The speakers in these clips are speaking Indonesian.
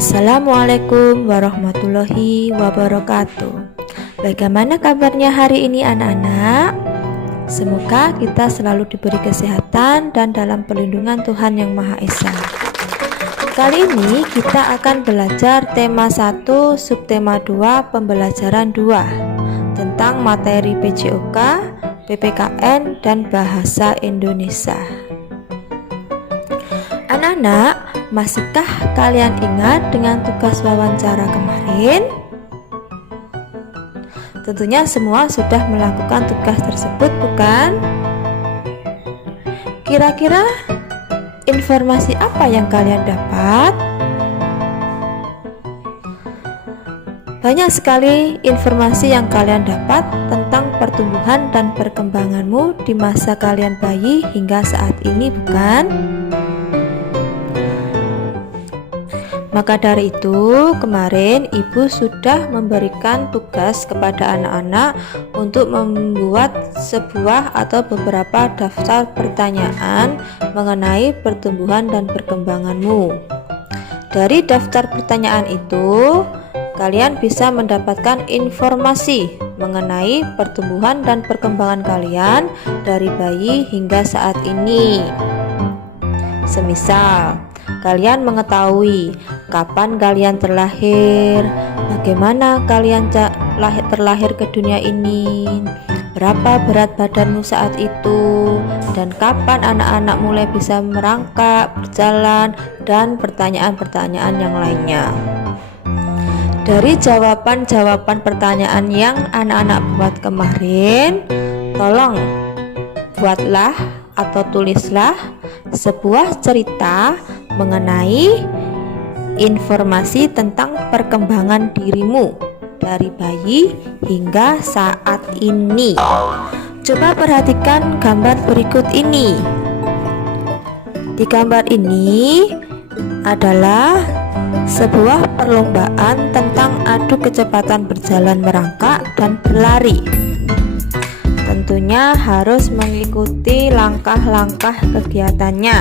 Assalamualaikum warahmatullahi wabarakatuh. Bagaimana kabarnya hari ini anak-anak? Semoga kita selalu diberi kesehatan dan dalam perlindungan Tuhan Yang Maha Esa. Kali ini kita akan belajar tema 1, subtema 2, pembelajaran 2 tentang materi PJOK, PPKN, dan Bahasa Indonesia. Anak-anak, masihkah kalian ingat dengan tugas wawancara kemarin? Tentunya semua sudah melakukan tugas tersebut, bukan? Kira-kira informasi apa yang kalian dapat? Banyak sekali informasi yang kalian dapat tentang pertumbuhan dan perkembanganmu di masa kalian bayi hingga saat ini, bukan? Maka dari itu, kemarin Ibu sudah memberikan tugas kepada anak-anak untuk membuat sebuah atau beberapa daftar pertanyaan mengenai pertumbuhan dan perkembanganmu. Dari daftar pertanyaan itu, kalian bisa mendapatkan informasi mengenai pertumbuhan dan perkembangan kalian dari bayi hingga saat ini. Semisal, kalian mengetahui kapan kalian terlahir, bagaimana kalian terlahir ke dunia ini, berapa berat badanmu saat itu, dan kapan anak-anak mulai bisa merangkak, berjalan, dan pertanyaan-pertanyaan yang lainnya. Dari jawaban-jawaban pertanyaan yang anak-anak buat kemarin, tolong buatlah atau tulislah sebuah cerita mengenai informasi tentang perkembangan dirimu dari bayi hingga saat ini. Coba perhatikan gambar berikut ini. Di gambar ini adalah sebuah perlombaan tentang adu kecepatan berjalan merangkak dan berlari. Tentunya harus mengikuti langkah-langkah kegiatannya,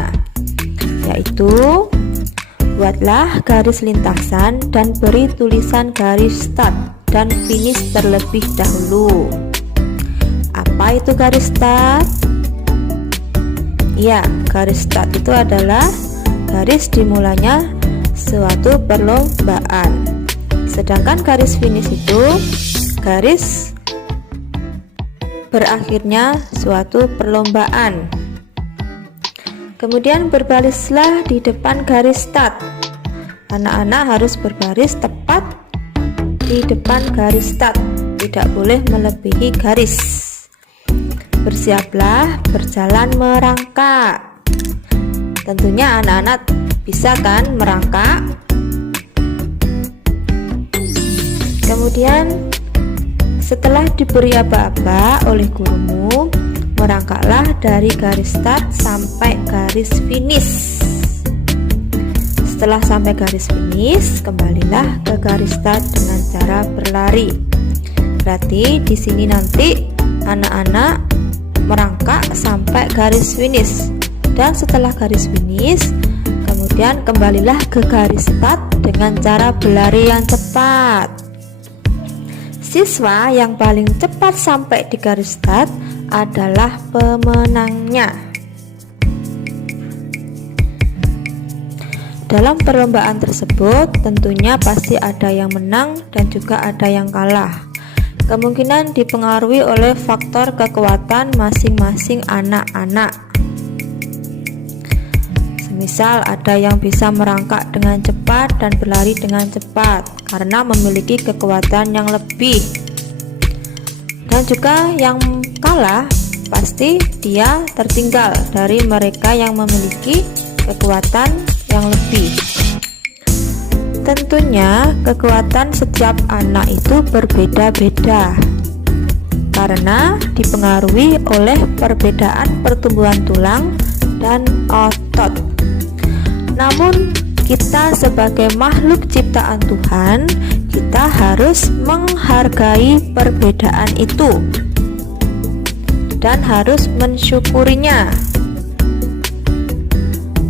yaitu buatlah garis lintasan dan beri tulisan garis start dan finish terlebih dahulu. Apa itu garis start? Ya, garis start itu adalah garis dimulainya suatu perlombaan. Sedangkan garis finish itu garis berakhirnya suatu perlombaan. Kemudian berbarislah di depan garis start. Anak-anak harus berbaris tepat di depan garis start, tidak boleh melebihi garis. Bersiaplah berjalan merangkak. Tentunya anak-anak bisa kan merangkak? Kemudian setelah diberi aba-aba oleh gurumu, merangkaklah dari garis start sampai garis finish. Setelah sampai garis finish, kembalilah ke garis start dengan cara berlari. Berarti di sini nanti anak-anak merangkak sampai garis finish, dan setelah garis finish, kemudian kembalilah ke garis start dengan cara berlari yang cepat. Siswa yang paling cepat sampai di garis start adalah pemenangnya. Dalam perlombaan tersebut tentunya pasti ada yang menang dan juga ada yang kalah. Kemungkinan dipengaruhi oleh faktor kekuatan masing-masing anak-anak. Semisal ada yang bisa merangkak dengan cepat dan berlari dengan cepat karena memiliki kekuatan yang lebih. Dan juga yang kalah pasti dia tertinggal dari mereka yang memiliki kekuatan yang lebih. Tentunya kekuatan setiap anak itu berbeda-beda karena dipengaruhi oleh perbedaan pertumbuhan tulang dan otot. Namun kita sebagai makhluk ciptaan Tuhan, kita harus menghargai perbedaan itu dan harus mensyukurinya.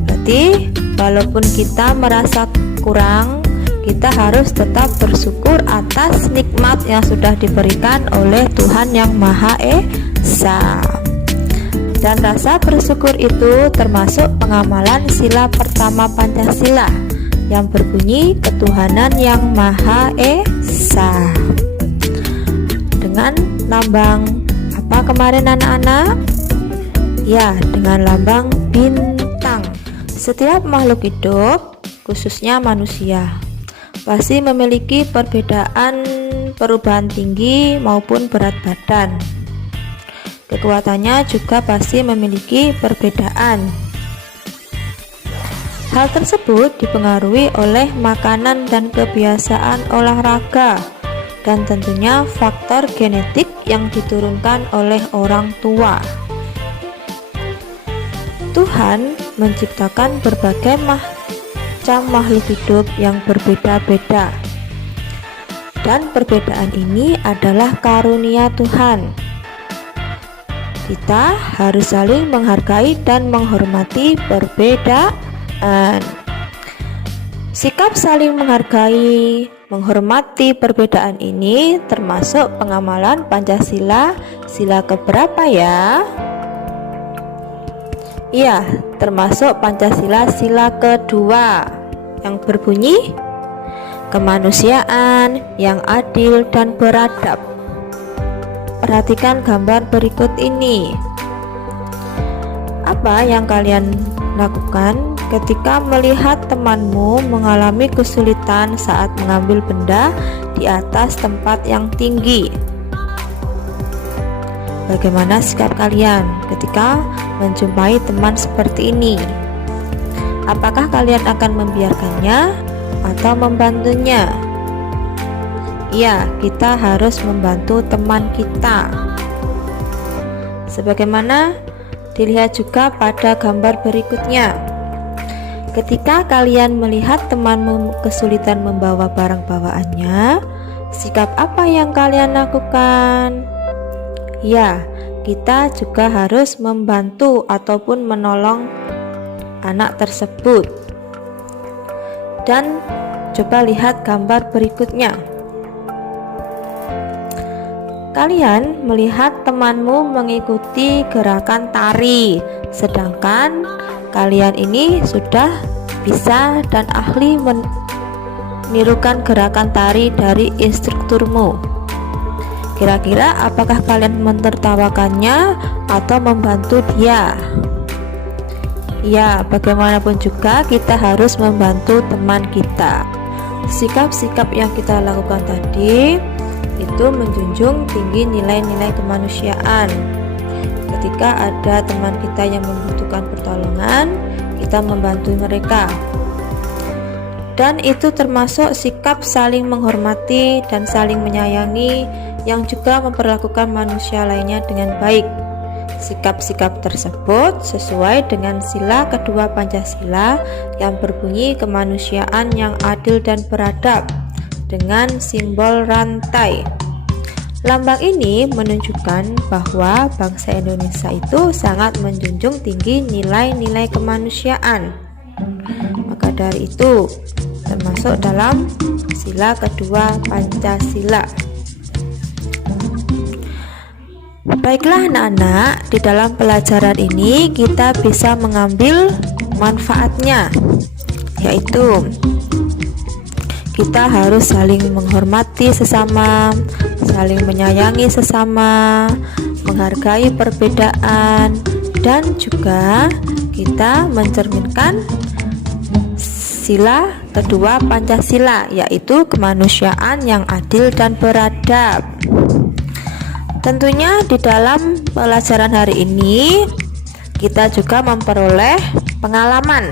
Berarti walaupun kita merasa kurang kita harus tetap bersyukur atas nikmat yang sudah diberikan oleh Tuhan yang Maha Esa. Dan rasa bersyukur itu termasuk pengamalan sila pertama Pancasila yang berbunyi ketuhanan yang Maha Esa. Dengan lambang apa kemarin anak-anak? Ya, dengan lambang bintang. Setiap makhluk hidup, khususnya manusia, pasti memiliki perubahan tinggi maupun berat badan. Kekuatannya juga pasti memiliki perbedaan. Hal tersebut dipengaruhi oleh makanan dan kebiasaan olahraga, dan tentunya faktor genetik yang diturunkan oleh orang tua. Tuhan menciptakan berbagai makhluk hidup yang berbeda-beda, dan perbedaan ini adalah karunia Tuhan. Kita harus saling menghargai dan menghormati perbedaan. Sikap saling menghargai, menghormati perbedaan ini termasuk pengamalan Pancasila sila keberapa ya? Iya, termasuk Pancasila sila kedua yang berbunyi kemanusiaan yang adil dan beradab. Perhatikan gambar berikut ini. Apa yang kalian lakukan ketika melihat temanmu mengalami kesulitan saat mengambil benda di atas tempat yang tinggi? Bagaimana sikap kalian ketika menjumpai teman seperti ini? Apakah kalian akan membiarkannya atau membantunya? Ya, kita harus membantu teman kita. Sebagaimana dilihat juga pada gambar berikutnya. Ketika kalian melihat temanmu kesulitan membawa barang bawaannya, sikap apa yang kalian lakukan? Ya, kita juga harus membantu ataupun menolong anak tersebut. Dan coba lihat gambar berikutnya. Kalian melihat temanmu mengikuti gerakan tari, sedangkan kalian ini sudah bisa dan ahli menirukan gerakan tari dari instrukturmu. Kira-kira apakah kalian mentertawakannya atau membantu dia? Ya, bagaimanapun juga kita harus membantu teman kita. Sikap-sikap yang kita lakukan tadi itu menjunjung tinggi nilai-nilai kemanusiaan. Ketika ada teman kita yang membutuhkan pertolongan, kita membantu mereka. Dan itu termasuk sikap saling menghormati dan saling menyayangi yang juga memperlakukan manusia lainnya dengan baik. Sikap-sikap tersebut sesuai dengan sila kedua Pancasila yang berbunyi kemanusiaan yang adil dan beradab dengan simbol rantai. Lambang ini menunjukkan bahwa bangsa Indonesia itu sangat menjunjung tinggi nilai-nilai kemanusiaan. Maka dari itu termasuk dalam sila kedua Pancasila. Baiklah anak-anak, di dalam pelajaran ini kita bisa mengambil manfaatnya, yaitu kita harus saling menghormati sesama, saling menyayangi sesama, menghargai perbedaan, dan juga kita mencerminkan sila kedua Pancasila, yaitu kemanusiaan yang adil dan beradab. Tentunya di dalam pelajaran hari ini kita juga memperoleh pengalaman,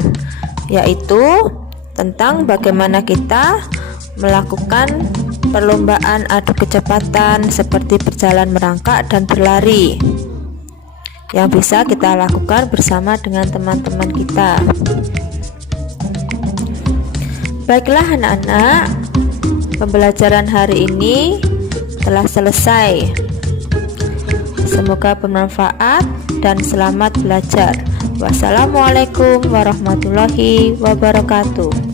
yaitu tentang bagaimana kita melakukan perlombaan adu kecepatan seperti berjalan merangkak dan berlari yang bisa kita lakukan bersama dengan teman-teman kita. Baiklah anak-anak, pembelajaran hari ini telah selesai. Semoga bermanfaat dan selamat belajar. Wassalamualaikum warahmatullahi wabarakatuh.